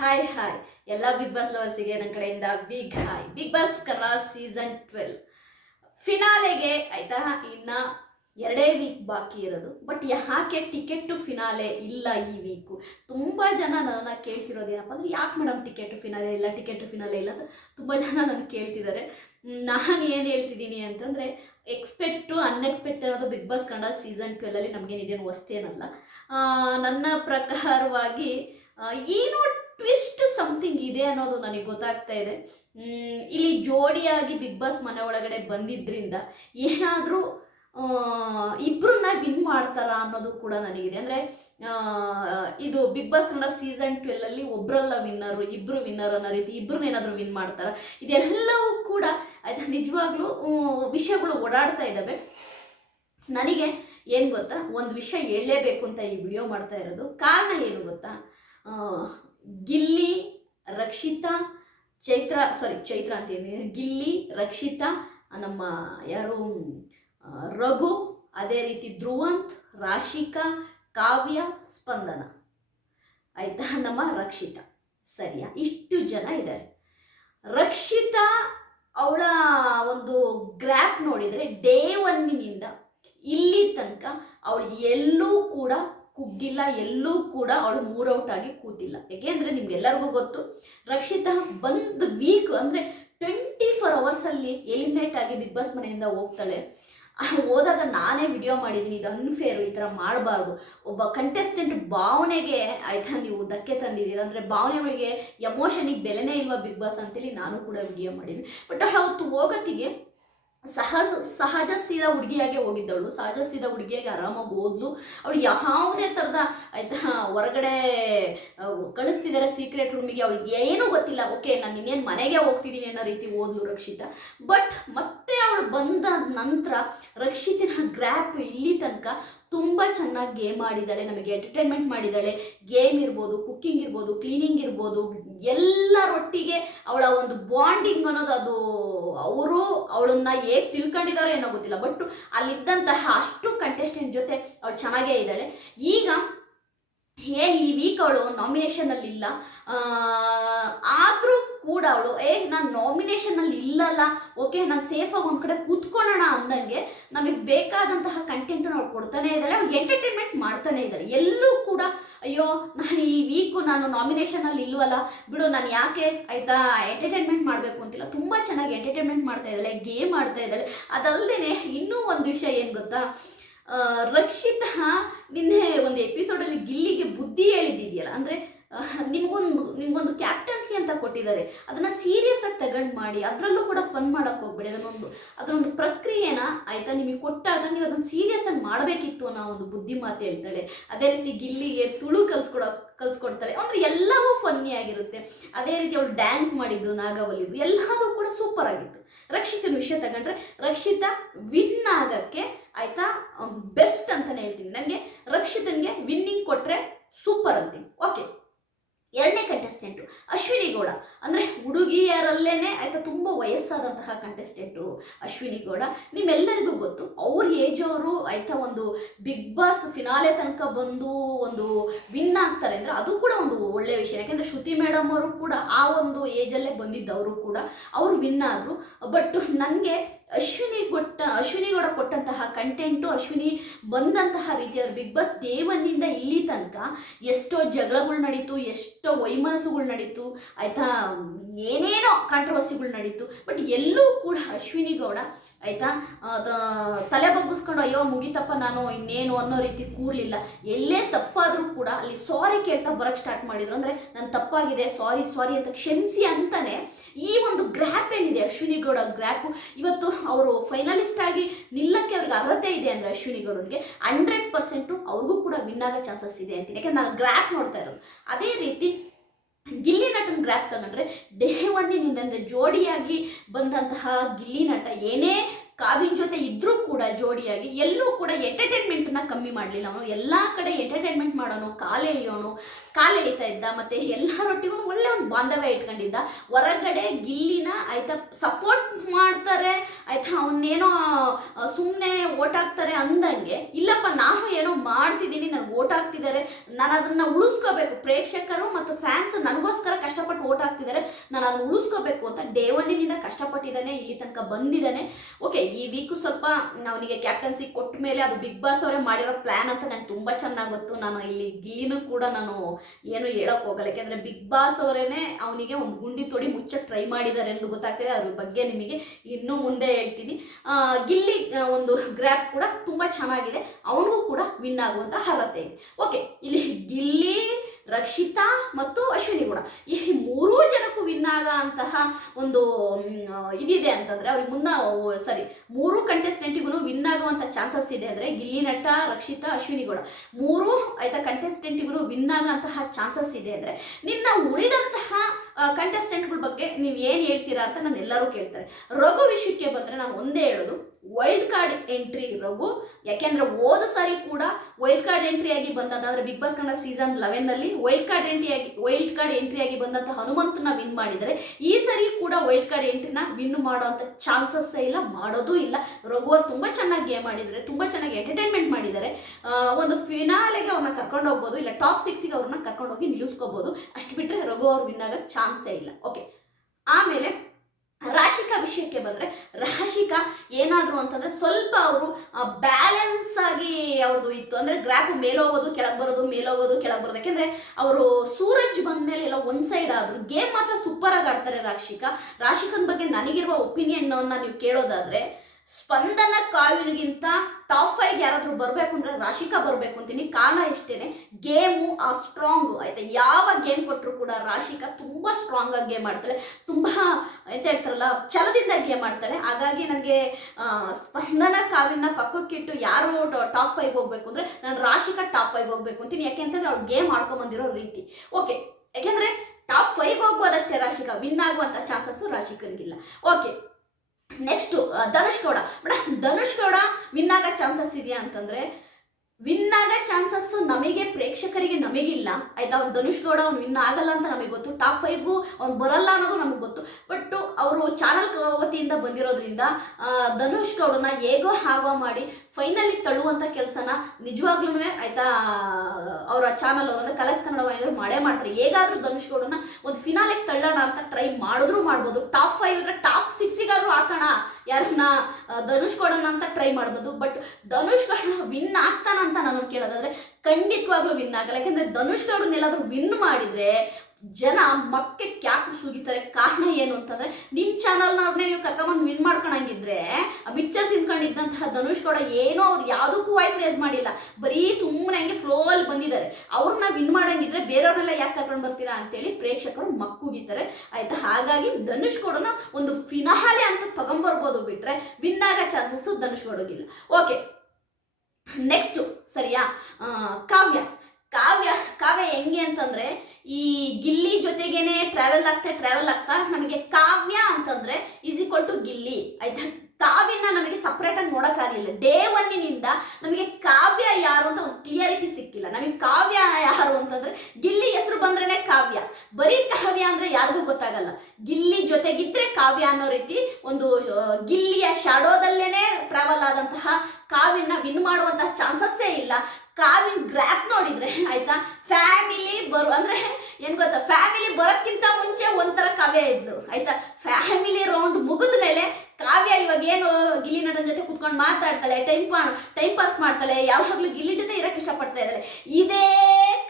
Hi hi ಎಲ್ಲ big boss ಲವರ್ಸಿಗೆ ನನ್ನ ಕಡೆಯಿಂದ big hi big boss Kannada season twelve ಫಿನಾಲೆಗೆ ಆಯ್ತಾ? ಇನ್ನ ಎರಡೇ ವೀಕ್ ಬಾಕಿ ಇರೋದು. ಬಟ್ ಯಾಕೆ ಟಿಕೆಟ್ ಫಿನಾಲೆ ಇಲ್ಲ ಈ ವೀಕು ತುಂಬ ಜನ ನನ್ನನ್ನು ಕೇಳ್ತಿರೋದೇನಪ್ಪ ಅಂದ್ರೆ, ಯಾಕೆ ಮೇಡಮ್ ಟಿಕೆಟ್ ಫಿನಾಲೆ ಇಲ್ಲ ಟಿಕೆಟ್ ಫಿನಾಲೆ ಇಲ್ಲ ಅಂತ ತುಂಬ ಜನ ನನ್ನ ಕೇಳ್ತಿದ್ದಾರೆ. ನಾನು ಏನು ಹೇಳ್ತಿದ್ದೀನಿ ಅಂತಂದರೆ ಎಕ್ಸ್ಪೆಕ್ಟ್ ಅನ್ಎಕ್ಸ್ಪೆಕ್ಟ್ ಅನ್ನೋದು ಬಿಗ್ ಬಾಸ್ ಕನ್ನಡ ಸೀಸನ್ ಟ್ವೆಲ್ಲಲ್ಲಿ ಹೊಸ್ತೇನಲ್ಲ ವಸ್ತೇನಲ್ಲ. ನನ್ನ ಪ್ರಕಾರವಾಗಿ ಏನೋ ಟ್ವಿಸ್ಟ್ ಸಮಥಿಂಗ್ ಇದೆ ಅನ್ನೋದು ನನಗೆ ಗೊತ್ತಾಗ್ತಾ ಇದೆ. ಇಲ್ಲಿ ಜೋಡಿಯಾಗಿ ಬಿಗ್ ಬಾಸ್ ಮನೆ ಒಳಗಡೆ ಬಂದಿದ್ದರಿಂದ ಏನಾದರೂ ಇಬ್ಬರನ್ನ ವಿನ್ ಮಾಡ್ತಾರಾ ಅನ್ನೋದು ಕೂಡ ನನಗಿದೆ. ಅಂದರೆ ಇದು ಬಿಗ್ ಬಾಸ್ ಕನ್ನಡ ಸೀಸನ್ ಟ್ವೆಲ್ಲಲ್ಲಿ ಒಬ್ಬರಲ್ಲ ವಿನ್ನರು ಇಬ್ಬರು ವಿನ್ನರ್ ಅನ್ನೋ ರೀತಿ ಇಬ್ಬರನ್ನ ಏನಾದರೂ ವಿನ್ ಮಾಡ್ತಾರಾ? ಇದೆಲ್ಲವೂ ಕೂಡ ನಿಜವಾಗ್ಲೂ ವಿಷಯಗಳು ಓಡಾಡ್ತಾ ಇದ್ದಾವೆ ನನಗೆ ಏನು ಗೊತ್ತಾ, ಒಂದು ವಿಷಯ ಹೇಳಲೇಬೇಕು ಅಂತ ಈ ವಿಡಿಯೋ ಮಾಡ್ತಾ ಇರೋದು. ಕಾರಣ ಏನು ಗೊತ್ತಾ? ಗಿಲ್ಲಿ, ರಕ್ಷಿತಾ, ಚೈತ್ರ ಸಾರಿ ಚೈತ್ರ ಅಂತ ಗಿಲ್ಲಿ, ರಕ್ಷಿತ, ನಮ್ಮ ಯಾರು ರಘು, ಅದೇ ರೀತಿ ಧ್ರುವಂತ್, ರಾಶಿಕಾ, ಕಾವ್ಯ, ಸ್ಪಂದನ. ಆಯ್ತಾ? ನಮ್ಮ ರಕ್ಷಿತಾ. ಸರಿಯಾ? ಇಷ್ಟು ಜನ ಇದ್ದಾರೆ. ರಕ್ಷಿತಾ ಅವಳ ಒಂದು ಗ್ರ್ಯಾಪ್ ನೋಡಿದರೆ ಡೇ ಒನ್ನಿನಿಂದ ಇಲ್ಲಿ ತನಕ ಅವಳು ಎಲ್ಲೂ ಕೂಡ ಕುಗ್ಗಿಲ್ಲ, ಎಲ್ಲೂ ಕೂಡ ಅವಳು ಮೂಡ್ ಔಟ್ ಆಗಿ ಕೂತಿಲ್ಲ. ಯಾಕೆಂದರೆ ನಿಮ್ಗೆಲ್ಲರಿಗೂ ಗೊತ್ತು, ರಕ್ಷಿತಾ ಬಂದ್ ವೀಕ್ ಅಂದರೆ ಟ್ವೆಂಟಿ ಫೋರ್ ಅವರ್ಸಲ್ಲಿ ಎಲಿಮಿನೇಟ್ ಆಗಿ ಬಿಗ್ ಬಾಸ್ ಮನೆಯಿಂದ ಹೋಗ್ತಾಳೆ. ಹೋದಾಗ ನಾನೇ ವಿಡಿಯೋ ಮಾಡಿದ್ದೀನಿ ಇದು ಅನ್ಫೇರು ಈ ಥರ ಮಾಡಬಾರ್ದು. ಒಬ್ಬ ಕಂಟೆಸ್ಟೆಂಟ್ ಭಾವನೆಗೆ, ಆಯ್ತಾ, ನೀವು ಧಕ್ಕೆ ತಂದಿದ್ದೀರ? ಅಂದರೆ ಭಾವನೆಗಳಿಗೆ ಎಮೋಷನಿಗೆ ಬೆಲೆನೇ ಇಲ್ವಾ ಬಿಗ್ ಬಾಸ್ ಅಂತೇಳಿ ನಾನು ಕೂಡ ವಿಡಿಯೋ ಮಾಡಿದ್ದೀನಿ. ಬಟ್ ಅವತ್ತು ಹೋಗೋತ್ತಿಗೆ ಸಹಜ ಸಹಜ ಸೀದಾ ಹುಡುಗಿಯಾಗೆ ಹೋಗಿದ್ದವಳು. ಸಹಜ ಸೀದಾ ಹುಡುಗಿಯಾಗಿ ಆರಾಮಾಗಿ ಓದ್ಲು. ಅವಳು ಯಾವುದೇ ಥರದ ಆಯ್ತಾ, ಹೊರಗಡೆ ಕಳಿಸ್ತಿದ್ದಾರೆ ಸೀಕ್ರೆಟ್ ರೂಮಿಗೆ ಅವಳಿಗೆ ಏನೂ ಗೊತ್ತಿಲ್ಲ. ಓಕೆ, ನಾನು ಇನ್ನೇನು ಮನೆಗೆ ಹೋಗ್ತಿದ್ದೀನಿ ಅನ್ನೋ ರೀತಿ ಓದ್ಲು ರಕ್ಷಿತಾ. ಬಟ್ ಮತ್ತೆ ಅವಳು ಬಂದ ನಂತರ ರಕ್ಷಿತಿನ ಗ್ರ್ಯಾಪ್ ಇಲ್ಲಿ ತನಕ ತುಂಬ ಚೆನ್ನಾಗಿ ಗೇಮ್ ಆಡಿದ್ದಾಳೆ ನಮಗೆ ಎಂಟರ್ಟೈನ್ಮೆಂಟ್ ಮಾಡಿದ್ದಾಳೆ ಗೇಮ್ ಇರ್ಬೋದು ಕುಕ್ಕಿಂಗ್ ಇರ್ಬೋದು ಕ್ಲೀನಿಂಗ್ ಇರ್ಬೋದು. ಎಲ್ಲರೊಟ್ಟಿಗೆ ಅವಳ ಒಂದು ಬಾಂಡಿಂಗ್ ಅನ್ನೋದು ಅದು ಅವರು ಅವಳನ್ನ ಹೇಗೆ ತಿಳ್ಕೊಂಡಿದ್ದಾರೋ ಏನೋ ಗೊತ್ತಿಲ್ಲ. ಬಟ್ ಅಲ್ಲಿದ್ದಂತಹ ಅಷ್ಟು ಕಂಟೆಸ್ಟೆಂಟ್ ಜೊತೆ ಅವಳು ಚೆನ್ನಾಗೇ ಇದ್ದಾಳೆ. ಈಗ ಏನು ಈ ವೀಕ್ ಅವಳು ನಾಮಿನೇಷನಲ್ಲಿ ಇಲ್ಲ ಆದರೂ ಕೂಡ ಅವಳು, ಏ, ನಾನು ನಾಮಿನೇಷನಲ್ಲಿ ಇಲ್ಲಲ್ಲ ಓಕೆ ನಾನು ಸೇಫಾಗಿ ಒಂದು ಕಡೆ ಕೂತ್ಕೊಳ್ಳೋಣ ಅಂದಂಗೆ ನಮಗೆ ಬೇಕಾದಂತಹ ಕಂಟೆಂಟನ್ನು ಅವಳು ಕೊಡ್ತಾನೆ ಇದ್ದಾಳೆ, ಅವ್ಳು ಎಂಟರ್ಟೈನ್ಮೆಂಟ್ ಮಾಡ್ತಾನೆ ಇದ್ದಾಳೆ. ಎಲ್ಲೂ ಕೂಡ, ಅಯ್ಯೋ, ನಾನು ಈ ವೀಕು ನಾನು ನಾಮಿನೇಷನಲ್ಲಿ ಇಲ್ವಲ್ಲ, ಬಿಡು, ನಾನು ಯಾಕೆ ಆಯಿತಾ ಎಂಟರ್ಟೈನ್ಮೆಂಟ್ ಮಾಡಬೇಕು ಅಂತಿಲ್ಲ. ತುಂಬ ಚೆನ್ನಾಗಿ ಎಂಟರ್ಟೈನ್ಮೆಂಟ್ ಮಾಡ್ತಾ ಇದ್ದಾಳೆ ಗೇಮ್ ಆಡ್ತಾ ಇದ್ದಾಳೆ. ಅದಲ್ಲದೆ ಇನ್ನೂ ಒಂದು ವಿಷಯ ಏನು ಗೊತ್ತಾ? ರಕ್ಷಿತಾ ನಿನ್ನೆ ಒಂದು ಎಪಿಸೋಡಲ್ಲಿ ಗಿಲ್ಲಿಗೆ ಬುದ್ಧಿ ಹೇಳಿದ್ದಿದೆಯಲ್ಲ, ಅಂದರೆ ನಿಮಗೊಂದು, ನಿಮ್ಗೊಂದು ಕ್ಯಾಪ್ಟನ್ಸಿ ಅಂತ ಕೊಟ್ಟಿದ್ದಾರೆ. ಅದನ್ನು ಸೀರಿಯಸ್ ಆಗಿ ತಗೊಂಡು ಮಾಡಿ, ಅದರಲ್ಲೂ ಕೂಡ ಫನ್ ಮಾಡೋಕ್ಕೆ ಹೋಗ್ಬೇಡಿ. ಅದನ್ನೊಂದು ಅದನ್ನೊಂದು ಪ್ರಕ್ರಿಯೆನ ಆಯಿತಾ ನಿಮಗೆ ಕೊಟ್ಟಾಗ ನೀವು ಅದನ್ನು ಸೀರಿಯಸ್ ಆಗಿ ಮಾಡಬೇಕಿತ್ತು ಅನ್ನೋ ಒಂದು ಬುದ್ಧಿ ಮಾತು ಹೇಳ್ತಾಳೆ. ಅದೇ ರೀತಿ ಗಿಲ್ಲಿಗೆ ತುಳು ಕಲ್ಸ್ಕೊಡೋ, ಕಲ್ಸ್ಕೊಡ್ತಾಳೆ. ಅಂದರೆ ಎಲ್ಲವೂ ಫನ್ನಿ ಆಗಿರುತ್ತೆ. ಅದೇ ರೀತಿ ಅವಳು ಡ್ಯಾನ್ಸ್ ಮಾಡಿದ್ದು, ನಾಗವಲ್ಲಿದ್ದು, ಎಲ್ಲದೂ ಕೂಡ ಸೂಪರ್ ಆಗಿತ್ತು. ರಕ್ಷಿತನ ವಿಷಯ ತಗೊಂಡ್ರೆ ರಕ್ಷಿತ ವಿನ್ ಆಗಕ್ಕೆ ಆಯ್ತಾ ಬೆಸ್ಟ್ ಅಂತಾನೆ ಹೇಳ್ತೀನಿ. ನನಗೆ ರಕ್ಷಿತನ್ಗೆ ವಿನ್ನಿಂಗ್ ಕೊಟ್ಟರೆ ಸೂಪರ್ ಅಂತೀನಿ. ಓಕೆ ಎರಡನೇ ಕಂಟೆಸ್ಟೆಂಟು ಅಶ್ವಿನಿ ಗೌಡ. ಅಂದರೆ ಹುಡುಗಿಯರಲ್ಲೇ ಆಯಿತಾ ತುಂಬ ವಯಸ್ಸಾದಂತಹ ಕಂಟೆಸ್ಟೆಂಟು ಅಶ್ವಿನಿ ಗೌಡ. ನಿಮ್ಮೆಲ್ಲರಿಗೂ ಗೊತ್ತು, ಅವ್ರ ಏಜ್ ಅವರು ಆಯ್ತಾ ಒಂದು ಬಿಗ್ ಬಾಸ್ ಫಿನಾಲೆ ತನಕ ಬಂದು ಒಂದು ವಿನ್ ಆಗ್ತಾರೆ ಅಂದರೆ ಅದು ಕೂಡ ಒಂದು ಒಳ್ಳೆಯ ವಿಷಯ. ಯಾಕೆಂದರೆ ಶ್ರುತಿ ಮೇಡಮ್ ಅವರು ಕೂಡ ಆ ಒಂದು ಏಜಲ್ಲೇ ಬಂದಿದ್ದವರು ಕೂಡ ಅವರು ವಿನ್ ಆದರು. ಬಟ್ ನನಗೆ ಅಶ್ವಿನಿ ಕೊಟ್ಟ, ಅಶ್ವಿನಿ ಗೌಡ ಕೊಟ್ಟಂತಹ ಕಂಟೆಂಟು ಅಶ್ವಿನಿ ಬಂದಂತಹ ರೀತಿಯ ಬಿಗ್ ಬಾಸ್ ದೇವನಿಂದ ಇಲ್ಲಿ ತನಕ ಎಷ್ಟೋ ಜಗಳಗಳು ನಡೀತು, ಎಷ್ಟೋ ವೈಮನಸ್ಸುಗಳು ನಡೀತು, ಆಯಿತಾ, ಏನೇನೋ ಕಾಂಟ್ರವರ್ಸಿಗಳು ನಡೀತು ಬಟ್ ಎಲ್ಲೂ ಕೂಡ ಅಶ್ವಿನಿ ಗೌಡ ಆಯಿತಾ? ತಲೆ ಬಗ್ಗಿಸ್ಕೊಂಡು ಅಯ್ಯೋ, ಮುಗಿತಪ್ಪ ನಾನು, ಇನ್ನೇನು ಅನ್ನೋ ರೀತಿ ಕೂರ್ಲಿಲ್ಲ. ಎಲ್ಲೇ ತಪ್ಪಾದರೂ ಕೂಡ ಅಲ್ಲಿ ಸಾರಿ ಕೇಳ್ತಾ ಬರಕ್ಕೆ ಸ್ಟಾರ್ಟ್ ಮಾಡಿದ್ರು. ಅಂದರೆ ನಾನು ತಪ್ಪಾಗಿದೆ ಸಾರಿ ಸಾರಿ ಅಂತ ಕ್ಷಮಿಸಿ ಅಂತಾನೆ ಈ ಒಂದು ಗ್ರ್ಯಾಪ್ ಏನಿದೆ, ಅಶ್ವಿನಿ ಗೌಡ ಗ್ರ್ಯಾಪು ಇವತ್ತು ಅವರು ಫೈನಲಿಸ್ಟ್ ಆಗಿ ನಿಲ್ಲಕ್ಕೆ ಅವ್ರಿಗೆ ಅರ್ಹತೆ ಇದೆ ಅಂದರೆ ಅಶ್ವಿನಿ ಗೌಡರಿಗೆ ಹಂಡ್ರೆಡ್ ಪರ್ಸೆಂಟು ಅವ್ರಿಗೂ ಕೂಡ ವಿನ್ ಚಾನ್ಸಸ್ ಇದೆ ಅಂತೀನಿ. ಯಾಕಂದ್ರೆ ನಾನು ಗ್ರ್ಯಾಪ್ ನೋಡ್ತಾ ಇರೋದು. ಅದೇ ರೀತಿ ಗಿಲ್ಲಿ ನಟನ ಗ್ರಾಫ್ ತಗೊಂಡ್ರೆ ಡೇ ಒನ್ನಿನಿಂದ ಅಂದರೆ ಜೋಡಿಯಾಗಿ ಬಂದಂತಹ ಗಿಲ್ಲಿ ನಟ ಏನೇ ಕಾವಿನ ಜೊತೆ ಇದ್ರೂ ಕೂಡ ಜೋಡಿಯಾಗಿ ಎಲ್ಲೂ ಕೂಡ ಎಂಟರ್ಟೈನ್ಮೆಂಟನ್ನ ಕಮ್ಮಿ ಮಾಡಲಿಲ್ಲ ಅವನು. ಎಲ್ಲ ಕಡೆ ಎಂಟರ್ಟೈನ್ಮೆಂಟ್ ಮಾಡೋನು, ಕಾಲೇ ಎಳೆಯೋನು, ಕಾಲು ಎಳಿತಾ ಇದ್ದ, ಮತ್ತು ಎಲ್ಲರೊಟ್ಟಿಗೂ ಒಳ್ಳೆ ಒಂದು ಬಾಂಧವ್ಯ ಇಟ್ಕೊಂಡಿದ್ದ. ಹೊರಗಡೆ ಗಿಲ್ಲಿನ ಆಯ್ತಾ ಸಪೋರ್ಟ್ ಮಾಡ್ತಾರೆ, ಆಯ್ತಾ ಅವನ್ನೇನೋ ಸುಮ್ಮನೆ ಓಟ್ ಹಾಕ್ತಾರೆ ಅಂದಂಗೆ, ಇಲ್ಲಪ್ಪ, ನಾನು ಏನೋ ಮಾಡ್ತಿದ್ದೀನಿ, ನನಗೆ ಓಟ್ ಹಾಕ್ತಿದ್ದಾರೆ ನಾನು ಅದನ್ನು ಉಳಿಸ್ಕೋಬೇಕು. ಪ್ರೇಕ್ಷಕರು ಮತ್ತು ಫ್ಯಾನ್ಸ್ ನನಗೋಸ್ಕರ ನಾನು ಅದನ್ನು ಉಳಿಸ್ಕೋಬೇಕು ಅಂತ ಡೇ ಕಷ್ಟಪಟ್ಟಿದ್ದಾನೆ, ಇಲ್ಲಿ ತನಕ ಬಂದಿದ್ದಾನೆ. ಓಕೆ ಈ ವೀಕು ಸ್ವಲ್ಪ ಅವನಿಗೆ ಕ್ಯಾಪ್ಟನ್ಸಿ ಕೊಟ್ಟ ಮೇಲೆ ಅದು ಬಿಗ್ ಬಾಸ್ ಅವರೇ ಮಾಡಿರೋ ಪ್ಲ್ಯಾನ್ ಅಂತ ನಂಗೆ ತುಂಬ ಚೆನ್ನಾಗಿ ಗೊತ್ತು. ನಾನು ಇಲ್ಲಿ ಗಿಲ್ಲಿನೂ ಕೂಡ ನಾನು ಏನು ಹೇಳಕ್ ಹೋಗಲ್ಲ. ಯಾಕೆಂದರೆ ಬಿಗ್ ಬಾಸ್ ಅವರೇನೆ ಅವನಿಗೆ ಒಂದು ಗುಂಡಿ ತೊಡಿ ಮುಚ್ಚ ಟ್ರೈ ಮಾಡಿದ್ದಾರೆ ಎಂದು ಗೊತ್ತಾಗ್ತದೆ. ಅದ್ರ ಬಗ್ಗೆ ನಿಮಗೆ ಇನ್ನೂ ಮುಂದೆ ಹೇಳ್ತೀನಿ. ಗಿಲ್ಲಿ ಒಂದು ಗ್ರ್ಯಾಪ್ ಕೂಡ ತುಂಬ ಚೆನ್ನಾಗಿದೆ. ಅವನಿಗೂ ಕೂಡ ವಿನ್ ಆಗುವಂಥ ಅರ್ಹತೆ ಇದೆ. ಓಕೆ ಇಲ್ಲಿ ಗಿಲ್ಲಿ ರಕ್ಷಿತಾ ಮತ್ತು ಅಶ್ವಿನಿ ಕೂಡ. ಈ ಮೂರೂ ಜನಕ್ಕೂ ವಿನ್ ಅಂತಹ ಒಂದು ಇದಿದೆ ಅಂತಂದ್ರೆ ಅವ್ರಿಗೆ ಮುನ್ನ ಸಾರಿ, ಮೂರು ಕಂಟೆಸ್ಟೆಂಟಿಗೂ ವಿನ್ ಆಗುವಂಥ ಚಾನ್ಸಸ್ ಇದೆ ಅಂದರೆ ಗಿಲ್ಲಿ ನಟ, ರಕ್ಷಿತಾ, ಅಶ್ವಿನಿ ಕೂಡ. ಮೂರು, ಆಯ್ತಾ ಕಂಟೆಸ್ಟೆಂಟಿಗೂ ವಿನ್ ಆಗೋಂತಹ ಚಾನ್ಸಸ್ ಇದೆ ಅಂದರೆ ನಿನ್ನ ಉಳಿದಂತಹ ಕಂಟೆಸ್ಟೆಂಟ್ಗಳ ಬಗ್ಗೆ ನೀವು ಏನು ಹೇಳ್ತೀರಾ ಅಂತ ನಾನು ಎಲ್ಲರೂ ಕೇಳ್ತಾರೆ. ರಘು ವಿಷಯಕ್ಕೆ ಬಂದರೆ ನಾನು ಒಂದೇ ಹೇಳೋದು ವೈಲ್ಡ್ ಕಾರ್ಡ್ ಎಂಟ್ರಿ ರಘು. ಯಾಕೆಂದ್ರೆ ಹೋದ ಸಾರಿ ಕೂಡ ವೈಲ್ಡ್ ಕಾರ್ಡ್ ಎಂಟ್ರಿ ಆಗಿ ಬಂದಂತಂದ್ರೆ ಬಿಗ್ ಬಾಸ್ ಕನ್ನಡ ಸೀಸನ್ ಲೆವೆನ್ನಲ್ಲಿ ವೈಲ್ಡ್ ಕಾರ್ಡ್ ಎಂಟ್ರಿ ಆಗಿ ವೈಲ್ಡ್ ಕಾರ್ಡ್ ಎಂಟ್ರಿ ಆಗಿ ಬಂದಂಥ ಹನುಮಂತನ ವಿನ್ ಮಾಡಿದರೆ, ಈ ಸರಿ ಕೂಡ ವೈಲ್ಡ್ ಕಾರ್ಡ್ ಎಂಟ್ರಿನ ವಿನ್ ಮಾಡೋಂಥ ಚಾನ್ಸಸ್ ಇಲ್ಲ, ಮಾಡೋದೂ ಇಲ್ಲ. ರಘು ಅವ್ರು ತುಂಬ ಚೆನ್ನಾಗಿ ಗೇಮ್ ಮಾಡಿದ್ದಾರೆ ತುಂಬ ಚೆನ್ನಾಗಿ ಎಂಟರ್ಟೈನ್ಮೆಂಟ್ ಮಾಡಿದ್ದಾರೆ. ಒಂದು ಫಿನಾಲೆಗೆ ಅವ್ರನ್ನ ಕರ್ಕೊಂಡು ಹೋಗ್ಬೋದು, ಇಲ್ಲ ಟಾಪ್ ಸಿಕ್ಸಿಗೆ ಅವ್ರನ್ನ ಕರ್ಕೊಂಡು ಹೋಗಿ ನಿಲ್ಲಿಸ್ಕೋಬೋದು. ಅಷ್ಟು ಬಿಟ್ಟರೆ ರಘು ಅವ್ರು ವಿನ್ ಆಗೋಕ್ಕೆ ಚಾನ್ಸೇ ಇಲ್ಲ. ಓಕೆ ಆಮೇಲೆ ರಾಶಿಕ ವಿಷಯಕ್ಕೆ ಬಂದರೆ ರಾಶಿಕ ಏನಾದರೂ ಅಂತಂದರೆ ಸ್ವಲ್ಪ ಅವರು ಬ್ಯಾಲೆನ್ಸ್ ಆಗಿ ಅವ್ರದ್ದು ಇತ್ತು. ಅಂದರೆ ಗ್ರಾಪ್ ಮೇಲೋಗೋದು, ಕೆಳಗೆ ಬರೋದು, ಮೇಲೋಗೋದು, ಕೆಳಗೆ ಬರೋದು. ಯಾಕೆಂದರೆ ಅವರು ಸೂರಜ್ ಬಂದ ಮೇಲೆ ಎಲ್ಲ ಒಂದು ಸೈಡ್ ಆದರು. ಗೇಮ್ ಮಾತ್ರ ಸೂಪರಾಗಿ ಆಡ್ತಾರೆ ರಾಶಿಕ. ರಾಶಿಕನ ಬಗ್ಗೆ ನನಗಿರುವ ಒಪಿನಿಯನ್ನ ನೀವು ಕೇಳೋದಾದರೆ ಸ್ಪಂದನ ಕಾವಿಗಿಂತ ಟಾಪ್ ಫೈವ್ ಯಾರಾದರೂ ಬರಬೇಕು ಅಂದರೆ ರಾಶಿಕಾ ಬರಬೇಕು ಅಂತೀನಿ. ಕಾರಣ ಇಷ್ಟೇನೆ ಗೇಮು ಆ ಸ್ಟ್ರಾಂಗು ಆಯ್ತಾ? ಯಾವ ಗೇಮ್ ಕೊಟ್ಟರು ಕೂಡ ರಾಶಿಕಾ ತುಂಬ ಸ್ಟ್ರಾಂಗ್ ಆಗಿ ಗೇಮ್ ಮಾಡ್ತಾಳೆ ತುಂಬ, ಎಂತ ಹೇಳ್ತಾರಲ್ಲ, ಛಲದಿಂದ ಗೇಮ್ ಮಾಡ್ತಾಳೆ ಹಾಗಾಗಿ ನನಗೆ ಸ್ಪಂದನ ಕಾವಿನ ಪಕ್ಕಕ್ಕಿಟ್ಟು ಯಾರು ಟಾಪ್ ಫೈವ್ ಹೋಗ್ಬೇಕು ಅಂದರೆ ನಾನು ರಾಶಿಕಾ ಟಾಪ್ ಫೈವ್ ಹೋಗ್ಬೇಕು ಅಂತೀನಿ. ಯಾಕೆ ಅಂತಂದ್ರೆ ಅವ್ಳು ಗೇಮ್ ಆಡ್ಕೊಂಬಂದಿರೋ ರೀತಿ. ಓಕೆ ಯಾಕೆಂದರೆ ಟಾಪ್ ಫೈವ್ ಹೋಗ್ಬೋದಷ್ಟೇ ರಾಶಿಕಾ? ವಿನ್ ಆಗುವಂಥ chances ರಾಶಿಕನಿಗಿಲ್ಲ. Okay next Dhanush Gowda. Madam Dhanush Gowda win ಆಗೋ ಚಾನ್ಸಸ್ ಇದೆಯಾ ಅಂತಂದರೆ ವಿನ್ ಆಗೋ ಚಾನ್ಸಸ್ಸು ನಮಗೆ ಪ್ರೇಕ್ಷಕರಿಗೆ ನಮಗಿಲ್ಲ. ಆಯ್ತಾ, ಅವ್ನು ಧನುಷ್ ಗೌಡ ಅವ್ನು ವಿನ್ ಆಗಲ್ಲ ಅಂತ ನಮಗೆ ಗೊತ್ತು. ಟಾಪ್ ಫೈವ್ಗೂ ಅವ್ನು ಬರಲ್ಲ ಅನ್ನೋದು ನಮಗೆ ಗೊತ್ತು. ಬಟ್ ಅವರು ಚಾನಲ್ ವತಿಯಿಂದ ಬಂದಿರೋದ್ರಿಂದ ಧನುಷ್ ಗೌಡನ ಹೇಗೋ ಹಾಗೋ ಮಾಡಿ ಫೈನಲಿ ತಳ್ಳುವಂಥ ಕೆಲಸನ ನಿಜವಾಗ್ಲೂ ಆಯ್ತಾ, ಅವರ ಚಾನಲ್ ಅಂದರೆ ಕಲರ್ಸ್ ಕನ್ನಡ ವಾಹಿನಿಯವರು ಮಾಡೇ ಮಾಡ್ತಾರೆ. ಹೇಗಾದರೂ ಧನುಷ್ ಗೌಡನ ಒಂದು ಫಿನಾಲಿಗೆ ತಳ್ಳೋಣ ಅಂತ ಟ್ರೈ ಮಾಡಿದ್ರು ಮಾಡ್ಬೋದು. ಟಾಪ್ ಫೈವ್ ಅಂದರೆ ಟಾಪ್ ಯಾರನ್ನ ಧನುಷ್ ಕೊಡೋಣ ಅಂತ ಟ್ರೈ ಮಾಡ್ಬೋದು, ಬಟ್ ಧನುಷ್ ಗೌಡ ವಿನ್ ಆಗ್ತಾನಂತ ನಾನು ಕೇಳೋದಾದ್ರೆ ಖಂಡಿತವಾಗ್ಲೂ ವಿನ್ ಆಗಲ್ಲ. ಯಾಕಂದ್ರೆ ಧನುಷ್ ಕೊಡೋನ್ ಎಲ್ಲಾದ್ರೂ ವಿನ್ ಮಾಡಿದ್ರೆ ಜನ ಮಕ್ಕೆ ಕ್ಯಾಕು ಸುಗಿತಾರೆ. ಕಾರಣ ಏನು ಅಂತಂದ್ರೆ ನಿಮ್ಮ ಚಾನಲ್ನವ್ರನ್ನೇ ನೀವು ಕರ್ಕೊಂಬಂದು ವಿನ್ ಮಾಡ್ಕೊಳಂಗಿದ್ರೆ, ಆ ಪಿಕ್ಚರ್ ತಿನ್ಕೊಂಡಿದ್ದಂತಹ ಧನುಷ್ ಗೌಡ ಏನೋ ಅವ್ರು ಯಾವುದಕ್ಕೂ ವಾಯ್ಸ್ ರೇಸ್ ಮಾಡಿಲ್ಲ. ಬರೀ ಸುಮ್ಮನೆ ಹಂಗೆ ಫ್ಲೋ ಅಲ್ಲಿ ಬಂದಿದ್ದಾರೆ. ಅವ್ರನ್ನ ವಿನ್ ಮಾಡಂಗಿದ್ರೆ ಬೇರೆಯವ್ರನ್ನೆಲ್ಲ ಯಾಕೆ ಕರ್ಕೊಂಡು ಬರ್ತೀರಾ ಅಂತೇಳಿ ಪ್ರೇಕ್ಷಕರು ಮಕ್ಕುಗಿತಾರೆ ಆಯ್ತಾ? ಹಾಗಾಗಿ ಧನುಷ್ ಗೌಡನ ಒಂದು ಫಿನಹಾಲೆ ಅಂತ ತಗೊಂಬರ್ಬೋದು ಬಿಟ್ರೆ ವಿನ್ ಆಗೋ ಚಾನ್ಸಸ್ ಧನುಷ್ ಕೊಡೋದಿಲ್ಲ ಓಕೆ ನೆಕ್ಸ್ಟು ಸರಿಯಾ? ಕಾವ್ಯ. ಕಾವ್ಯ ಕಾವ್ಯ ಹೆಂಗೆ ಅಂತಂದ್ರೆ, ಈ ಗಿಲ್ಲಿ ಜೊತೆಗೇನೆ ಟ್ರಾವೆಲ್ ಆಗ್ತಾ ಟ್ರಾವೆಲ್ ಆಗ್ತಾ, ನಮಗೆ ಕಾವ್ಯ ಅಂತಂದ್ರೆ ಈಸ್ ಈಕ್ವಲ್ ಟು ಗಿಲ್ಲಿ, ಆಯ್ತಾ? ಕಾವ್ಯನ ನಮಗೆ ಸಪ್ರೇಟ್ ಆಗಿ ನೋಡೋಕ್ಕಾಗಲಿಲ್ಲ. ಡೇ ಒನ್ನಿನಿಂದ ನಮಗೆ ಕಾವ್ಯ ಯಾರು ಅಂತ ಒಂದು ಕ್ಲಿಯರಿಟಿ ಸಿಕ್ಕಿಲ್ಲ. ನಮಗೆ ಕಾವ್ಯ ಯಾರು ಅಂತಂದ್ರೆ ಗಿಲ್ಲಿ ಹೆಸರು ಬಂದ್ರೇನೆ ಕಾವ್ಯ. ಬರೀ ಕಾವ್ಯ ಅಂದ್ರೆ ಯಾರಿಗೂ ಗೊತ್ತಾಗಲ್ಲ. ಗಿಲ್ಲಿ ಜೊತೆಗಿದ್ರೆ ಕಾವ್ಯ ಅನ್ನೋ ರೀತಿ ಒಂದು ಗಿಲ್ಲಿಯ ಶಾಡೋದಲ್ಲೇನೆ ಟ್ರಾವೆಲ್ ಆದಂತಹ ಕಾವ್ಯನ ವಿನ್ ಮಾಡುವಂತಹ ಚಾನ್ಸಸ್ಸೇ ಇಲ್ಲ. ಕಾವಿನ ಗ್ರ್ಯಾಪ್ ನೋಡಿದ್ರೆ, ಆಯ್ತಾ? ಫ್ಯಾಮಿಲಿ ಬರು, ಅಂದ್ರೆ ಏನ್ ಗೊತ್ತಾ? ಫ್ಯಾಮಿಲಿ ಬರೋದ್ಕಿಂತ ಮುಂಚೆ ಒಂಥರ ಕಾವ್ಯ ಇದ್ಲು, ಆಯ್ತಾ? ಫ್ಯಾಮಿಲಿ ರೌಂಡ್ ಮುಗಿದ ಮೇಲೆ ಕಾವ್ಯ ಇವಾಗ ಏನು ಗಿಲ್ಲಿ ನಟನ ಜೊತೆ ಕುತ್ಕೊಂಡು ಮಾತಾಡ್ತಾಳೆ ಟೈಮ್ ಪಾ ಟೈಮ್ ಪಾಸ್ ಮಾಡ್ತಾಳೆ, ಯಾವಾಗಲೂ ಗಿಲ್ಲಿ ಜೊತೆ ಇರಕ್ಕೆ ಇಷ್ಟಪಡ್ತಾ ಇದ್ದಾಳೆ ಇದೇ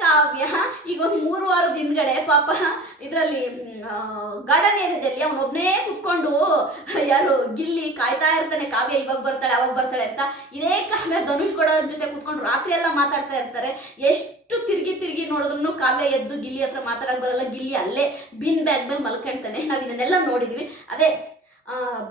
ಕಾವ್ಯ. ಈಗ ಒಂದು ಮೂರು ವಾರದ ಹಿಂದ್ಗಡೆ ಪಾಪ ಇದರಲ್ಲಿ ಗಾರ್ಡನ್ ಏರಿಯಾದಲ್ಲಿ ಅವನೊಬ್ಬನೇ ಕುತ್ಕೊಂಡು ಯಾರು ಗಿಲ್ಲಿ ಕಾಯ್ತಾ ಇರ್ತಾನೆ, ಕಾವ್ಯ ಇವಾಗ ಬರ್ತಾಳೆ, ಅವಾಗ ಬರ್ತಾಳೆ ಅಂತ. ಇದೇ ಕಾವ್ಯ ಧನುಷ್ ಗೌಡ ಜೊತೆ ಕುತ್ಕೊಂಡು ರಾತ್ರಿ ಎಲ್ಲ ಮಾತಾಡ್ತಾ ಇರ್ತಾರೆ. ಎಷ್ಟು ತಿರುಗಿ ತಿರುಗಿ ನೋಡಿದ್ರು ಕಾವ್ಯ ಎದ್ದು ಗಿಲ್ಲಿ ಹತ್ರ ಮಾತಾಡಕ್ ಬರಲ್ಲ. ಗಿಲ್ಲಿ ಅಲ್ಲೇ ಬಿನ್ ಬ್ಯಾಗ್ ಮೇಲೆ ಮಲ್ಕೊಳ್ತಾನೆ ನಾವು ಇದನ್ನೆಲ್ಲ ನೋಡಿದ್ವಿ. ಅದೇ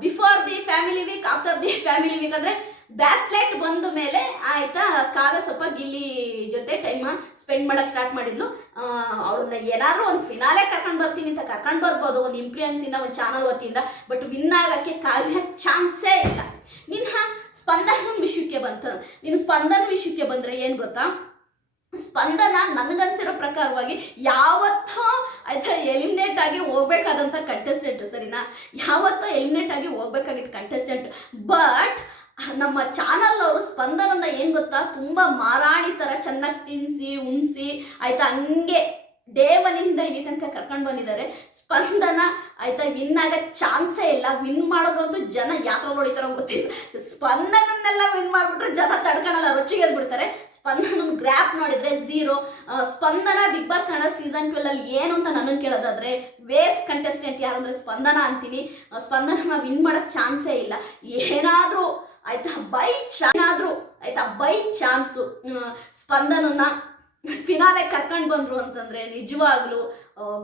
before the family week after the family week ಅಂದ್ರೆ ಬ್ಯಾಸ್ಲೆಟ್ ಬಂದ ಮೇಲೆ ಆಯ್ತಾ ಕಾವ್ಯ ಸ್ವಲ್ಪ ಗಿಲ್ಲಿ ಜೊತೆ ಟೈಮ್ ಸ್ಪೆಂಡ್ ಮಾಡಕ್ ಸ್ಟಾರ್ಟ್ ಮಾಡಿದ್ಲು. ಅವ್ರನ್ನ ಏನಾದ್ರು ಒಂದು ಫಿನಾಲೆ ಕರ್ಕೊಂಡು ಬರ್ತೀನಿ ಅಂತ ಕರ್ಕೊಂಡು ಬರ್ಬೋದು, ಒಂದು ಇಂಪ್ಲೂಯೆನ್ಸಿಂದ ಒಂದು ಚಾನಲ್ ವತಿಯಿಂದ ಬಟ್ ವಿನ್ ಆಗಕ್ಕೆ ಕಾವ್ಯ ಚಾನ್ಸೇ ಇಲ್ಲ. ನಿನ್ನ ಸ್ಪಂದನ ವಿಷಯಕ್ಕೆ ಬಂತ ನೀನು ಸ್ಪಂದನ ವಿಷಯಕ್ಕೆ ಬಂದ್ರೆ ಏನ್ ಗೊತ್ತಾ? ಸ್ಪಂದನ ನನಗನ್ಸಿರೋ ಪ್ರಕಾರವಾಗಿ ಯಾವತ್ತೋ ಆಯ್ತಾ ಎಲಿಮಿನೇಟ್ ಆಗಿ ಹೋಗ್ಬೇಕಾದಂಥ ಕಂಟೆಸ್ಟೆಂಟ್ ಸರಿನಾ? ಯಾವತ್ತೋ ಎಲಿಮಿನೇಟ್ ಆಗಿ ಹೋಗ್ಬೇಕಾಗಿತ್ತು ಕಂಟೆಸ್ಟೆಂಟ್ ಬಟ್ ನಮ್ಮ ಚಾನಲ್ ಅವರು ಸ್ಪಂದನನ್ನ ಏನು ಗೊತ್ತಾ? ತುಂಬ ಮಾರಾಣಿ ಥರ ಚೆನ್ನಾಗಿ ತಿನ್ನಿಸಿ ಉಣಿಸಿ, ಆಯ್ತಾ ಹಂಗೆ ಡೇ ಇಲ್ಲಿ ತನಕ ಕರ್ಕೊಂಡು ಬಂದಿದ್ದಾರೆ. ಸ್ಪಂದನ ಆಯ್ತಾ ವಿನ್ ಆಗೋ ಚಾನ್ಸೇ ಇಲ್ಲ. ವಿನ್ ಮಾಡೋದ್ರಂತೂ ಜನ ಯಾತ್ರ ಹೊಡಿತಾರೋ ಗೊತ್ತಿಲ್ಲ. ಸ್ಪಂದನನ್ನೆಲ್ಲ ವಿನ್ ಮಾಡಿಬಿಟ್ರೆ ಜನ ತಡ್ಕೊಳಲ್ಲ ರೊಚ್ಚಿಗೆ ಬಿಡ್ತಾರೆ ಸ್ಪಂದನ ಗ್ರ್ಯಾಪ್ ನೋಡಿದ್ರೆ zero Spandana big boss Kannada season twelve ಅಲ್ಲಿ ಏನು ಅಂತ ನನಗೆ ಕೇಳೋದಾದ್ರೆ ವೇಸ್ಟ್ ಕಂಟೆಸ್ಟೆಂಟ್ ಯಾರು ಸ್ಪಂದನ ಅಂತೀನಿ. ಸ್ಪಂದನ ವಿನ್ ಮಾಡೋಕ್ಕೆ ಚಾನ್ಸೇ ಇಲ್ಲ. ಏನಾದರೂ, ಆಯ್ತಾ ಬೈ ಚಾನ್ಸ್ ಆಯ್ತಾ ಬೈ ಚಾನ್ಸು ಸ್ಪಂದನನ್ನ ಫಿನಾಲೆ ಕರ್ಕೊಂಡು ಬಂದ್ರು ಅಂತಂದ್ರೆ ನಿಜವಾಗ್ಲೂ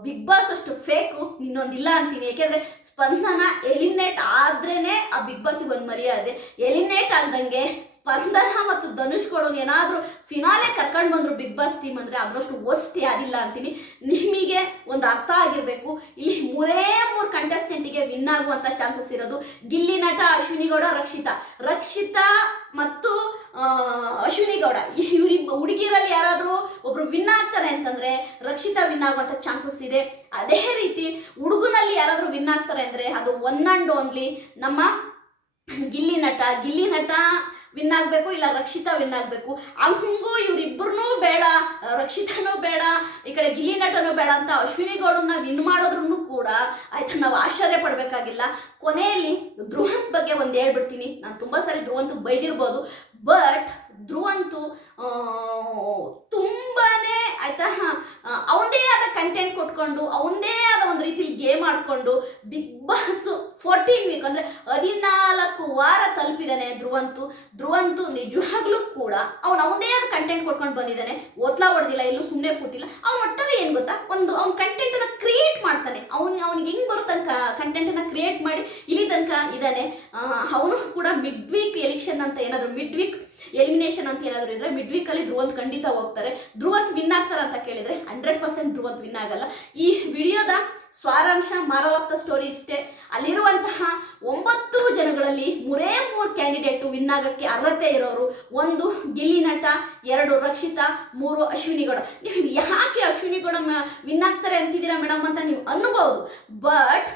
ಬಿಗ್ ಬಾಸ್ ಅಷ್ಟು ಫೇಕು ಇನ್ನೊಂದಿಲ್ಲ ಅಂತೀನಿ. ಯಾಕೆಂದ್ರೆ ಸ್ಪಂದನ ಎಲಿಮಿನೇಟ್ ಆದ್ರೇನೆ ಆ ಬಿಗ್ ಬಾಸಿಗೆ ಒಂದು ಮರ್ಯಾದೆ. ಎಲಿಮಿನೇಟ್ ಆಗ್ದಂಗೆ ಸ್ಪಂದನ ಮತ್ತು ಧನುಷ್ ಕೊಡೋನು ಏನಾದರೂ ಫಿನಾಲೆ ಕರ್ಕೊಂಡು ಬಂದ್ರು ಬಿಗ್ ಬಾಸ್ ಟೀಮ್ ಅಂದ್ರೆ ಅದರಷ್ಟು ವರ್ಸ್ಟ್ ಯಾರಿಲ್ಲ ಅಂತೀನಿ. ನಿಮಗೆ ಒಂದು ಅರ್ಥ ಆಗಿರಬೇಕು. ಇಲ್ಲಿ ಮೂರೇ ಮೂರು ಕಂಟೆಸ್ಟೆಂಟಿಗೆ ವಿನ್ ಆಗುವಂಥ ಚಾನ್ಸಸ್ ಇರೋದು ಗಿಲ್ಲಿ ನಟ ಅಶ್ವಿನಿ ಗೌಡ, ರಕ್ಷಿತಾ. ರಕ್ಷಿತಾ ಮತ್ತು ಅಶ್ವಿನಿ ಗೌಡ. ಇವರಿಬ್ಬ ಹುಡುಗಿರಲ್ಲಿ ಯಾರಾದರೂ ಒಬ್ರು ವಿನ್ ಆಗ್ತಾರೆ ಅಂತಂದ್ರೆ ರಕ್ಷಿತಾ ವಿನ್ ಆಗುವಂಥ ಚಾನ್ಸಸ್ ಇದೆ. ಅದೇ ರೀತಿ ಹುಡುಗನಲ್ಲಿ ಯಾರಾದರೂ ವಿನ್ ಆಗ್ತಾರೆ ಅಂದರೆ ಅದು ಒನ್ ಆ್ಯಂಡ್ ಓನ್ಲಿ ನಮ್ಮ ಗಿಲ್ಲಿ ನಟ. ಗಿಲ್ಲಿ ನಟ ವಿನ್ ಆಗಬೇಕು ಇಲ್ಲ ರಕ್ಷಿತಾ ವಿನ್ ಆಗಬೇಕು. ಹಂಗೂ ಇವರಿಬ್ಬರನ್ನೂ ಬೇಡ ರಕ್ಷಿತಾನೂ ಬೇಡ, ಈ ಕಡೆ ಗಿಲಿ ನಟನೂ ಬೇಡ ಅಂತ ಅಶ್ವಿನಿ ಗೌಡನ್ನ ವಿನ್ ಮಾಡೋದ್ರೂ ಕೂಡ ಆಯ್ತಾ ನಾವು ಆಶ್ಚರ್ಯ ಪಡಬೇಕಾಗಿಲ್ಲ. ಕೊನೆಯಲ್ಲಿ ಧ್ರುವಂತ್ ಬಗ್ಗೆ ಒಂದು ಹೇಳ್ಬಿಡ್ತೀನಿ. ನಾನು ತುಂಬ ಸಾರಿ ಧ್ರುವಂತ ಬೈದಿರ್ಬೋದು. ಬಟ್ ಧ್ರುವಂತು ಅಂತೂ ತುಂಬಾನೇ ಆಯ್ತಾ? ಅವನದೇ ಆದ ಕಂಟೆಂಟ್ ಕೊಟ್ಕೊಂಡು, ಅವನದೇ ಆದ ಒಂದು ರೀತಿಲಿ ಗೇಮ್ ಆಡ್ಕೊಂಡು ಬಿಗ್ ಬಾಸ್ ಫೋರ್ಟೀನ್ ವೀಕ್ ಅಂದ್ರೆ ಹದಿನಾಲ್ಕು ವಾರ ತಲುಪಿದಾನೆ ಧ್ರುವಂತು ಧ್ರುವಂತು ನಿಜವಾಗ್ಲೂ ಕೂಡ ಅವನು ಅವನದೇ ಆದ ಕಂಟೆಂಟ್ ಕೊಟ್ಕೊಂಡು ಬಂದಿದ್ದಾನೆ ಓದ್ಲಾ ಹೊಡೆದಿಲ್ಲ ಎಲ್ಲೂ ಸುಮ್ಮನೆ ಕೂತಿಲ್ಲ. ಅವ್ನು ಒಟ್ಟಾರೆ ಏನು ಗೊತ್ತಾ? ಒಂದು ಅವ್ನ ಕಂಟೆಂಟನ್ನು ಕ್ರಿಯೇಟ್ ಮಾಡ್ತಾನೆ. ಅವ್ನು, ಅವ್ನಿಗೆ ಹೆಂಗೆ ಬರೋ ತನಕ ಕಂಟೆಂಟನ್ನು ಕ್ರಿಯೇಟ್ ಮಾಡಿ ಇಲ್ಲಿ ತನಕ ಇದ್ದಾನೆ ಅವನು ಕೂಡ ಮಿಡ್ ವೀಕ್ ಎಲೆಕ್ಷನ್ ಅಂತ ಏನಾದರೂ ಮಿಡ್ ವೀಕ್ ಎಲಿಮಿನೇಷನ್ ಅಂತ ಏನಾದರೂ ಇದ್ರೆ ಮಿಡ್ ವೀಕ್ ಅಲ್ಲಿ ಧ್ರುವಂತ್ ಖಂಡಿತ ಹೋಗ್ತಾರೆ. ಧ್ರುವಂತ್ ವಿನ್ ಆಗ್ತಾರೆ ಅಂತ ಕೇಳಿದ್ರೆ ಹಂಡ್ರೆಡ್ ಪರ್ಸೆಂಟ್ ಧ್ರುವಂತ್ ವಿನ್ ಆಗಲ್ಲ. ಈ ವಿಡಿಯೋದ ಸ್ವಾರಾಂಶ ಮಾರವಾಗ್ತ ಸ್ಟೋರಿ ಇಷ್ಟೇ. ಅಲ್ಲಿರುವಂತಹ ಒಂಬತ್ತು ಜನಗಳಲ್ಲಿ ಮೂರೇ ಮೂರು ಕ್ಯಾಂಡಿಡೇಟು ವಿನ್ ಆಗಕ್ಕೆ ಅರ್ಹತೆ ಇರೋರು ಒಂದು ಗಿಲ್ಲಿ ನಟ, ಎರಡು ರಕ್ಷಿತಾ, ಮೂರು ಅಶ್ವಿನಿ ಗೌಡ. ನೀವು ಯಾಕೆ ಅಶ್ವಿನಿ ಗೌಡ ವಿನ್ ಆಗ್ತಾರೆ ಅಂತಿದ್ದೀರಾ ಮೇಡಮ್ ಅಂತ ನೀವು ಅನ್ಬೋದು. ಬಟ್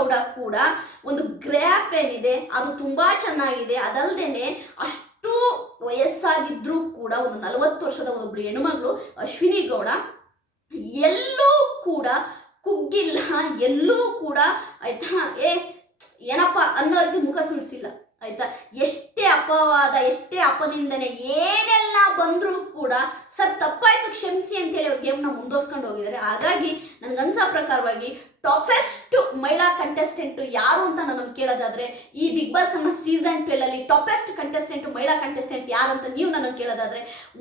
ಗೌಡ ಕೂಡ ಒಂದು ಗ್ರ್ಯಾಪ್ ಏನಿದೆ, ಅದು ತುಂಬಾ ಚೆನ್ನಾಗಿದೆ. ಅದಲ್ದೇನೆ ಅಷ್ಟು ವಯಸ್ಸಾಗಿದ್ರೂ ಕೂಡ ಒಂದು ನಲವತ್ತು ವರ್ಷದ ಒಬ್ಬರು ಹೆಣ್ಮಗಳು ಅಶ್ವಿನಿ ಗೌಡ, ಎಲ್ಲೂ ಕೂಡ ಕುಗ್ಗಿಲ್ಲ, ಎಲ್ಲೂ ಕೂಡ ಆಯ್ತಾ, ಏ, ಏನಪ್ಪ ಅನ್ನೋ ರೀತಿ ಮುಖ ಸುಳಿಸಿಲ್ಲ ಆಯ್ತಾ? ಎಷ್ಟೇ ಅಪವಾದ, ಎಷ್ಟೇ ಅಪನಿಂದನೆ, ಏನೆಲ್ಲ ಬಂದರೂ ಕೂಡ ಸರ್ ತಪ್ಪಾಯ್ತು ಕ್ಷಮಿಸಿ ಅಂತೇಳಿ ಅವ್ರ ಗೇಮ್ನ ಮುಂದುವರ್ಸ್ಕೊಂಡು ಹೋಗಿದ್ದಾರೆ. ಹಾಗಾಗಿ ನನ್ಗನ್ಸೋ ಪ್ರಕಾರವಾಗಿ ಟಾಪೆಸ್ಟ್ ಮಹಿಳಾ ಕಂಟೆಸ್ಟೆಂಟ್ ಯಾರು ಅಂತ ನಾನು ಕೇಳೋದಾದ್ರೆ, ಈ ಬಿಗ್ ಬಾಸ್ ನಮ್ಮ ಸೀಸನ್ ಟ್ವೆಲ್ ಅಲ್ಲಿ ಟಾಪೆಸ್ಟ್ ಕಂಟೆಸ್ಟೆಂಟ್ ಮಹಿಳಾ ಕಂಟೆಸ್ಟೆಂಟ್ ಯಾರು ಅಂತ ನೀವು ನನಗೆ ಕೇಳೋದಾದ್ರೆ,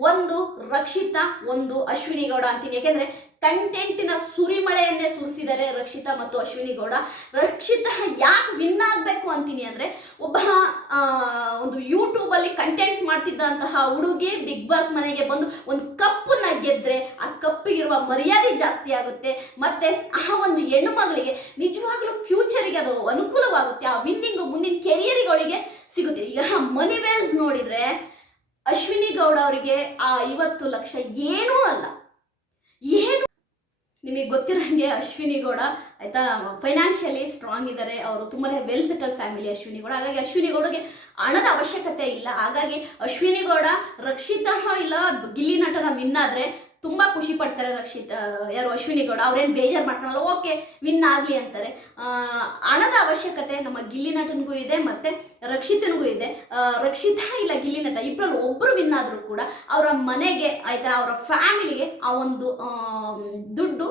ಒಂದು ರಕ್ಷಿತಾ, ಒಂದು ಅಶ್ವಿನಿ ಗೌಡ ಅಂತೀನಿ. ಯಾಕೆಂದ್ರೆ ಕಂಟೆಂಟಿನ ಸುರಿಮಳೆಯನ್ನೇ ಸುರಿಸಿದ್ದಾರೆ ರಕ್ಷಿತಾ ಮತ್ತು ಅಶ್ವಿನಿ ಗೌಡ. ರಕ್ಷಿತಾ ಯಾಕೆ ವಿನ್ ಆಗಬೇಕು ಅಂತೀನಿ ಅಂದರೆ, ಒಬ್ಬ ಒಂದು ಯೂಟ್ಯೂಬಲ್ಲಿ ಕಂಟೆಂಟ್ ಮಾಡ್ತಿದ್ದಂತಹ ಹುಡುಗಿ ಬಿಗ್ ಬಾಸ್ ಮನೆಗೆ ಬಂದು ಒಂದು ಕಪ್ಪನ್ನ ಗೆದ್ದರೆ ಆ ಕಪ್ಪಿಗಿರುವ ಮರ್ಯಾದೆ ಜಾಸ್ತಿ ಆಗುತ್ತೆ. ಮತ್ತೆ ಆ ಒಂದು ಹೆಣ್ಣು ಮಗಳಿಗೆ ನಿಜವಾಗ್ಲೂ ಫ್ಯೂಚರಿಗೆ ಅದು ಅನುಕೂಲವಾಗುತ್ತೆ. ಆ ವಿನ್ನಿಂಗು ಮುಂದಿನ ಕೆರಿಯರ್ಗಳಿಗೆ ಸಿಗುತ್ತೆ. ಈಗ ಮನಿ ವೇಸ್ ನೋಡಿದ್ರೆ ಅಶ್ವಿನಿ ಗೌಡ ಅವರಿಗೆ ಆ ಐವತ್ತು ಲಕ್ಷ ಏನೂ ಅಲ್ಲ. ಏನು ನಿಮಗೆ ಗೊತ್ತಿರೋ ಹಾಗೆ ಅಶ್ವಿನಿ ಗೌಡ, ಆಯಿತಾ ಫೈನಾನ್ಷಿಯಲಿ ಸ್ಟ್ರಾಂಗ್ ಇದ್ದಾರೆ ಅವರು ತುಂಬಾ well settle family Ashwini Gowda. ಹಾಗಾಗಿ ಅಶ್ವಿನಿ ಗೌಡಗೆ ಹಣದ ಅವಶ್ಯಕತೆ ಇಲ್ಲ. ಹಾಗಾಗಿ ಅಶ್ವಿನಿ ಗೌಡ ರಕ್ಷಿತ ಇಲ್ಲ, ಗಿಲ್ಲಿ ನಟನ ಮಿನ್ನಾದ್ರೆ ತುಂಬಾ ಖುಷಿ ಪಡ್ತಾರೆ ರಕ್ಷಿತ್ ಯಾರು ಅಶ್ವಿನಿ ಗೌಡ. ಅವ್ರೇನು ಬೇಜಾರು ಮಾಡ್ಕೊಳಲ್ಲ. ಓಕೆ, ವಿನ್ ಆಗಲಿ ಅಂತಾರೆ. ಹಣದ ಅವಶ್ಯಕತೆ ನಮ್ಮ ಗಿಲ್ಲಿ ನಟನಿಗೂ ಇದೆ, ಮತ್ತೆ ರಕ್ಷಿತನಿಗೂ ಇದೆ. ರಕ್ಷಿತ ಇಲ್ಲ ಗಿಲ್ಲಿ ನಟ ಇಬ್ಬರಲ್ಲಿ ಒಬ್ಬರು ವಿನ್ ಆದರೂ ಕೂಡ ಅವರ ಮನೆಗೆ, ಆಯಿತಾ, ಅವರ ಫ್ಯಾಮಿಲಿಗೆ ಆ ಒಂದು ದುಡ್ಡು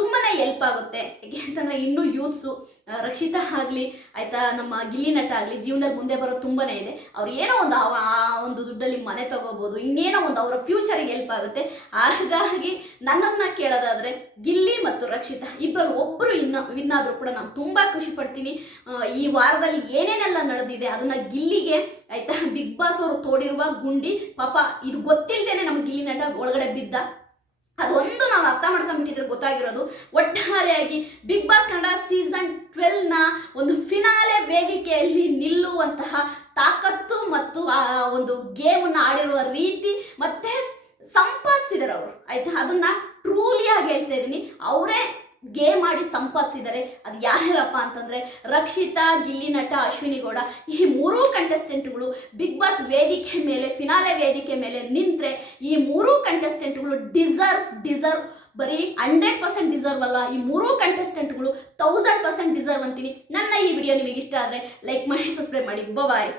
ತುಂಬಾ ಹೆಲ್ಪ್ ಆಗುತ್ತೆ. ಯಾಕೆ ಅಂತಂದ್ರೆ ಇನ್ನೂ ಯೂತ್ಸು ರಕ್ಷಿತಾ ಆಗಲಿ, ಆಯಿತಾ, ನಮ್ಮ ಗಿಲ್ಲಿ ನಟ ಆಗಲಿ, ಜೀವನದಲ್ಲಿ ಮುಂದೆ ಬರೋದು ತುಂಬಾ ಇದೆ. ಅವ್ರು ಏನೋ ಒಂದು ಆ ಒಂದು ದುಡ್ಡಲ್ಲಿ ಮನೆ ತಗೋಬೋದು, ಇನ್ನೇನೋ ಒಂದು ಅವರ ಫ್ಯೂಚರಿಗೆ ಹೆಲ್ಪ್ ಆಗುತ್ತೆ. ಹಾಗಾಗಿ ನನ್ನನ್ನ ಕೇಳೋದಾದರೆ ಗಿಲ್ಲಿ ಮತ್ತು ರಕ್ಷಿತಾ ಇಬ್ಬರು ಒಬ್ಬರು ಇನ್ನ ವಿನ್ ಕೂಡ ನಾನು ತುಂಬ ಖುಷಿ ಪಡ್ತೀನಿ. ಈ ವಾರದಲ್ಲಿ ಏನೇನೆಲ್ಲ ನಡೆದಿದೆ ಅದನ್ನು ಗಿಲ್ಲಿಗೆ, ಆಯಿತಾ, ಬಿಗ್ ಬಾಸ್ ಅವರು ತೋಡಿರುವ ಗುಂಡಿ, ಪಾಪ ಇದು ಗೊತ್ತಿಲ್ಲದೇನೆ ನಮ್ಮ ಗಿಲ್ಲಿ ನಟ ಒಳಗಡೆ ಬಿದ್ದ. ಅದೊಂದು ನಾವು ಅರ್ಥ ಮಾಡ್ಕೊಂಡ್ಬಿಟ್ಟಿದ್ರೆ ಗೊತ್ತಾಗಿರೋದು. ಒಟ್ಟಾರೆಯಾಗಿ ಬಿಗ್ ಬಾಸ್ ಕನ್ನಡ ಸೀಸನ್ ಟ್ವೆಲ್ನ ಒಂದು ಫಿನಾಲೆ ವೇದಿಕೆಯಲ್ಲಿ ನಿಲ್ಲುವಂತಹ ತಾಕತ್ತು ಮತ್ತು ಆ ಒಂದು ಗೇಮನ್ನು ಆಡಿರುವ ರೀತಿ ಮತ್ತೆ ಸಂಪಾದಿಸಿದ್ದಾರೆ ಅವರು ಆಯ್ತಾ? ಅದನ್ನ ಟ್ರೂಲಿಯಾಗಿ ಹೇಳ್ತಾ ಇದ್ದೀನಿ. ಅವರೇ ಗೇಮ್ ಮಾಡಿ ಸಂಪಾದಿಸಿದ್ದಾರೆ. ಅದು ಯಾರ್ಯಾರಪ್ಪ ಅಂತಂದ್ರೆ ರಕ್ಷಿತಾ, ಗಿಲ್ಲಿ ನಟ, ಅಶ್ವಿನಿ ಗೌಡ. ಈ ಮೂರೂ ಕಂಟೆಸ್ಟೆಂಟ್ಗಳು ಬಿಗ್ ಬಾಸ್ ವೇದಿಕೆ ಮೇಲೆ ಫಿನಾಲೆ ವೇದಿಕೆ ಮೇಲೆ ನಿಂತರೆ ಈ ಮೂರೂ ಕಂಟೆಸ್ಟೆಂಟ್ಗಳು ಡಿಸರ್ವ್ ಡಿಸರ್ವ್ ಬರೀ ಹಂಡ್ರೆಡ್ ಪರ್ಸೆಂಟ್ ಡಿಸರ್ವ್ ಅಲ್ಲ. ಈ ಮೂರೂ ಕಂಟೆಸ್ಟೆಂಟ್ಗಳು ತೌಸಂಡ್ ಪರ್ಸೆಂಟ್ ಡಿಸರ್ವ್ ಅಂತೀನಿ. ನನ್ನ ಈ ವಿಡಿಯೋ ನಿಮಗೆ ಇಷ್ಟ ಆದರೆ ಲೈಕ್ ಮಾಡಿ ಸಬ್ಸ್ಕ್ರೈಬ್ ಮಾಡಿ. ಬಾಯ್